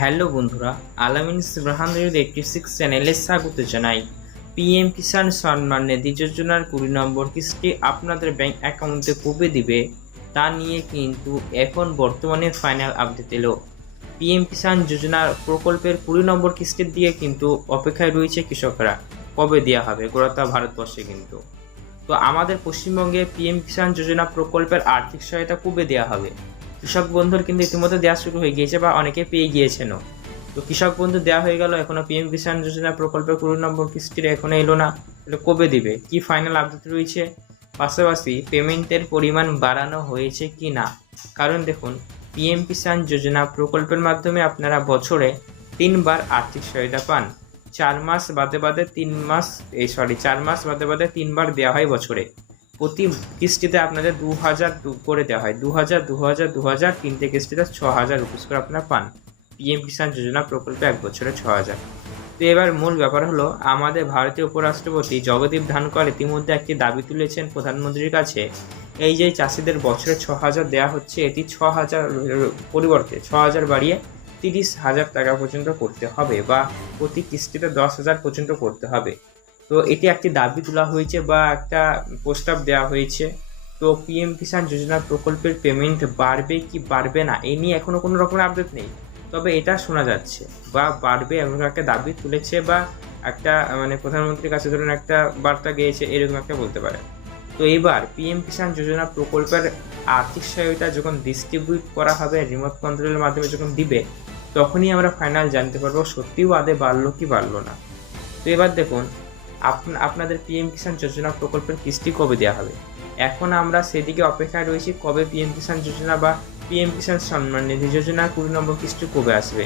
Hello বন্ধুরা, আলামিন ব্রাহান্দ্রের eighty six চ্যানেলে স্বাগত জানাই। পিএম কিষাণ সম্মান নিধি যোজনার কুড়ি নম্বর কিস্তি আপনাদের ব্যাংক অ্যাকাউন্টে কবে দিবে, তা নিয়ে কিন্তু এখন বর্তমানে ফাইনাল আপডেট এলো। পিএম কিষাণ যোজনার প্রকল্পের কুড়ি নম্বর কিস্তির দিয়ে কিন্তু অপেক্ষায় রয়েছে কৃষকরা। কবে দেওয়া হবে? গোড়াতা ভারতবর্ষে কিন্তু। তো আমাদের পশ্চিমবঙ্গে পিএম কিষাণ যোজনা প্রকল্পের আর্থিক সহায়তা কবে দেওয়া হবে? কৃষক বন্ধুর কিন্তু ইতিমধ্যে দেওয়া শুরু হয়ে গিয়েছে বা অনেকে পেয়ে গিয়েছেনও। তো কৃষক বন্ধু দেওয়া হয়ে গেল, এখনও পিএম কিষাণ যোজনা প্রকল্পের কুড়ি নম্বর কিস্তিটা এখনও এলো না। এটা কবে দিবে? কি ফাইনাল আপডেট রয়েছে? পাশাপাশি পেমেন্টের পরিমাণ বাড়ানো হয়েছে কি না? কারণ দেখুন, পিএম কিষাণ যোজনা প্রকল্পের মাধ্যমে আপনারা বছরে তিনবার আর্থিক সহায়তা পান। চার মাস বাদে বাদে তিন মাস, এই সরি চার মাস বাদে বাদে তিনবার দেওয়া হয় বছরে। প্রতি কিস্তিতে আপনাদের দু হাজার করে দেওয়া হয়। দু হাজার দু হাজার দু হাজার তিনটে কিস্তিতে ছ হাজার রুপিস করে আপনারা পান। পিএম কিষাণ যোজনা প্রকল্পে এক বছরে ছ হাজার। তো এবার মূল ব্যাপার হলো, আমাদের ভারতীয় উপরাষ্ট্রপতি জগদীপ ধানকর ইতিমধ্যে একটি দাবি তুলেছেন প্রধানমন্ত্রীর কাছে, এই যে চাষিদের বছরে ছ হাজার দেওয়া হচ্ছে, এটি ছ হাজার পরিবর্তে ছ হাজার বাড়িয়ে তিরিশ হাজার টাকা পর্যন্ত করতে হবে বা প্রতি কিস্তিতে দশ হাজার পর্যন্ত করতে হবে। তো এটি একটি দাবি তোলা হয়েছে বা একটা প্রস্তাব দেওয়া হয়েছে। তো পিএম কিষাণ যোজনা প্রকল্পের পেমেন্ট বাড়বে কি বাড়বে না, এ নিয়ে এখনও কোনো রকমের আপডেট নেই। তবে এটা শোনা যাচ্ছে বা বাড়বে এমন একটা দাবি তুলেছে বা একটা মানে প্রধানমন্ত্রীর কাছে ধরুন একটা বার্তা গিয়েছে, এরকম একটা বলতে পারে। তো এবার পিএম কিষাণ যোজনা প্রকল্পের আর্থিক সহায়তা যখন ডিস্ট্রিবিউট করা হবে রিমোট কন্ট্রোলের মাধ্যমে যখন দিবে, তখনই আমরা ফাইনাল জানতে পারব সত্যিও আদে বাড়লো কি বাড়লো না। তো এবার দেখুন আপনাদের পিএম কিষাণ যোজনা প্রকল্পের কিস্তি কবে দেওয়া হবে? এখন আমরা সেদিকে অপেক্ষায় রয়েছি, কবে পিএম কিষাণ যোজনা বা পিএম কিষাণ সম্মান নিধি যোজনা কুড়ি নম্বর কিস্তি কবে আসবে?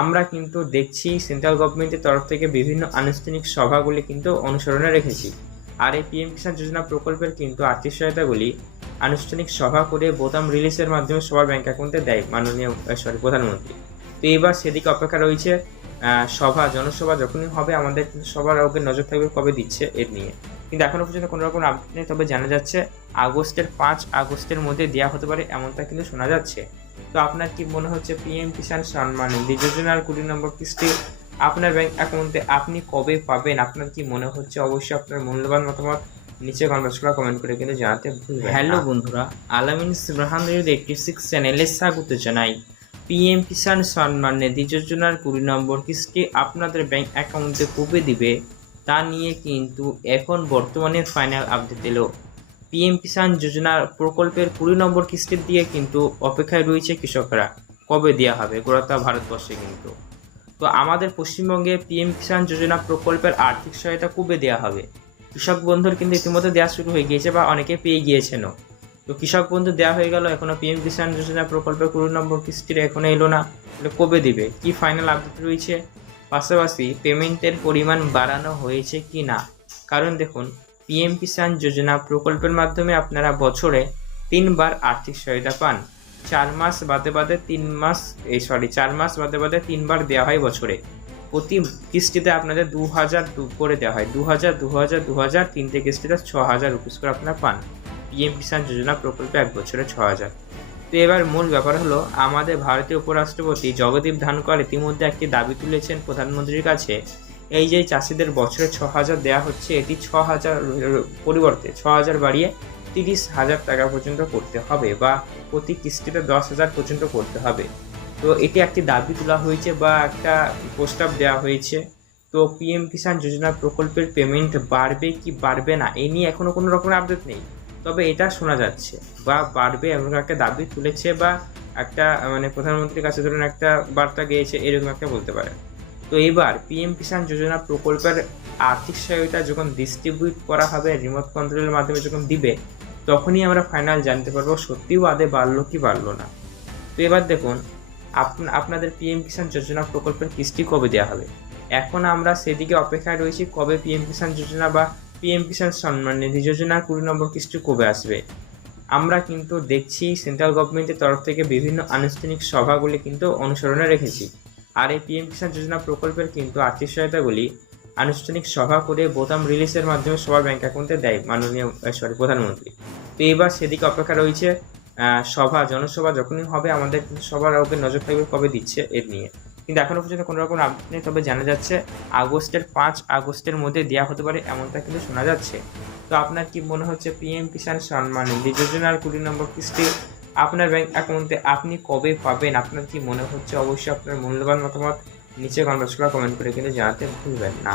আমরা কিন্তু দেখছি সেন্ট্রাল গভর্নমেন্টের তরফ থেকে বিভিন্ন আনুষ্ঠানিক সভাগুলি কিন্তু অনুসরণে রেখেছি। আর এই পিএম কিষাণ যোজনা প্রকল্পের কিন্তু আর্থিক সহায়তাগুলি আনুষ্ঠানিক সভা করে বোতাম রিলিজের মাধ্যমে সবার ব্যাংক অ্যাকাউন্টে দেয় মাননীয় সরি প্রধানমন্ত্রী। তো এবার সেদিকে অপেক্ষা রয়েছে সভা জনসভা যখনই হবে আমাদের সবার আগে নজর থাকবে কবে দিচ্ছে এর নিয়ে। কিন্তু এখনও পর্যন্ত কোনো রকম আপডেট নেই তবে জানা যাচ্ছে আগস্টের পাঁচ আগস্টের মধ্যে দেওয়া হতে পারে এমনটা কিন্তু শোনা যাচ্ছে। তো আপনার কি মনে হচ্ছে পিএম কিষাণ সম্মান নিধি যোজনার কুড়ি নম্বর কিস্তি আপনার ব্যাংক অ্যাকাউন্টে আপনি কবে পাবেন? আপনার কি মনে হচ্ছে? অবশ্যই আপনার মূল্যবান মতামত নিচে কনভার্স করা কমেন্ট করে কিন্তু জানাতে ভুলবেন হ্যালো বন্ধুরা আলামিন ব্রাহান্দ্রের একটি সিক্স চ্যানেলে স্বাগত জানাই। পিএম কিষাণ সম্মান নিধি যোজনার কুড়ি নম্বর কিস্তি আপনাদের ব্যাংক অ্যাকাউন্টে কবে দিবে, তা নিয়ে কিন্তু এখন বর্তমানে ফাইনাল আপডেট এলো। পিএম কিষাণ যোজনার প্রকল্পের কুড়ি নম্বর কিস্তির দিয়ে কিন্তু অপেক্ষায় রয়েছে কৃষকরা। কবে দেওয়া হবে? গোড়াতা ভারতবর্ষে কিন্তু। তো আমাদের পশ্চিমবঙ্গে পিএম কিষাণ যোজনা প্রকল্পের আর্থিক সহায়তা কবে দেওয়া হবে? কৃষক বন্ধুর কিন্তু ইতিমধ্যে দেওয়া শুরু হয়ে গিয়েছে বা অনেকে পেয়ে গিয়েছেনও। তো কৃষক বন্ধু দেওয়া হয়ে গেল। এখনও পিএম কিষাণ যোজনা প্রকল্পের কুড়ি নম্বর কিস্তির এখনও এলো না। এটা কবে দিবে? কি ফাইনাল আপডেট রয়েছে? পাশাপাশি পেমেন্টের পরিমাণ বাড়ানো হয়েছে কি না? কারণ দেখুন পিএম কিষাণ যোজনা প্রকল্পের মাধ্যমে আপনারা বছরে তিনবার আর্থিক সহায়তা পান। চার মাস বাদে বাদে তিন মাস, এই সরি চার মাস বাদে বাদে তিনবার দেওয়া হয় বছরে। প্রতি কিস্তিতে আপনাদের দু হাজার করে দেওয়া হয়। দু হাজার দু হাজার দু হাজার তিনটে কিস্তিতে ছ হাজার রুপিস করে আপনারা পান। পিএম কিষাণ যোজনা প্রকল্পে এক বছরে ছ হাজার। তো এবার মূল ব্যাপার হলো, আমাদের ভারতীয় উপরাষ্ট্রপতি জগদীপ ধানকর ইতিমধ্যে একটি দাবি তুলেছেন প্রধানমন্ত্রীর কাছে, এই যে চাষিদের বছরে ছ হাজার দেওয়া হচ্ছে, এটি ছ হাজার পরিবর্তে ছ হাজার বাড়িয়ে তিরিশ হাজার টাকা পর্যন্ত করতে হবে বা প্রতি কিস্তিতে দশ হাজার পর্যন্ত করতে হবে। তো এটি একটি দাবি তোলা হয়েছে বা একটা প্রস্তাব দেওয়া হয়েছে। তো পিএম কিষাণ যোজনা প্রকল্পের পেমেন্ট বাড়বে কি বাড়বে না, এ নিয়ে এখনও কোনো রকমের আপডেট নেই। তবে এটা শোনা যাচ্ছে বা বাড়বে এমন একটা দাবি তুলেছে বা একটা মানে প্রধানমন্ত্রীর কাছে ধরুন একটা বার্তা গিয়েছে, এরকম একটা বলতে পারে। তো এবার পিএম কিষাণ যোজনা প্রকল্পের আর্থিক সহায়তা যখন ডিস্ট্রিবিউট করা হবে রিমোট কন্ট্রোলের মাধ্যমে যখন দিবে, তখনই আমরা ফাইনাল জানতে পারব সত্যিও আদে বাড়লো কি বাড়লো না। তো এবার দেখুন, আপনা- আপনাদের পিএম কিষাণ যোজনা প্রকল্পের কিস্তি কবে দেওয়া হবে? এখন আমরা সেদিকে অপেক্ষায় রয়েছি, কবে পিএম কিষাণ যোজনা বা পিএম কিষাণ সম্মান নিধি যোজনার কুড়ি নম্বর কিস্তি কবে আসবে? আমরা কিন্তু দেখছি সেন্ট্রাল গভর্নমেন্টের তরফ থেকে বিভিন্ন আনুষ্ঠানিক সভাগুলি কিন্তু অনুসরণে রেখেছি। আর এই পিএম কিষাণ যোজনা প্রকল্পের কিন্তু আর্থিক সহায়তাগুলি আনুষ্ঠানিক সভা করে বোতাম রিলিজের মাধ্যমে সবার ব্যাংক অ্যাকাউন্টে দেয় মাননীয় সরি প্রধানমন্ত্রী। তো এবার সেদিকে অপেক্ষা রয়েছে সভা, জনসভা যখনই হবে আমাদের সবার আগে নজর থাকবে কবে দিচ্ছে এর নিয়ে। কিন্তু এখনও পর্যন্ত কোনো রকম আপডেট নেই, তবে জানা যাচ্ছে আগস্টের পাঁচ আগস্টের মধ্যে দেওয়া হতে পারে এমনটা কিন্তু শোনা যাচ্ছে। তো আপনার কি মনে হচ্ছে পিএম কিষাণ সম্মান নিধি যোজনার কুড়ি নম্বর কিস্তি আপনার ব্যাংক অ্যাকাউন্টে আপনি কবে পাবেন? আপনার কি মনে হচ্ছে? অবশ্যই আপনার মূল্যবান মতামত নিচে কমেন্ট কমেন্ট করে কিন্তু জানাতে ভুলবেন না।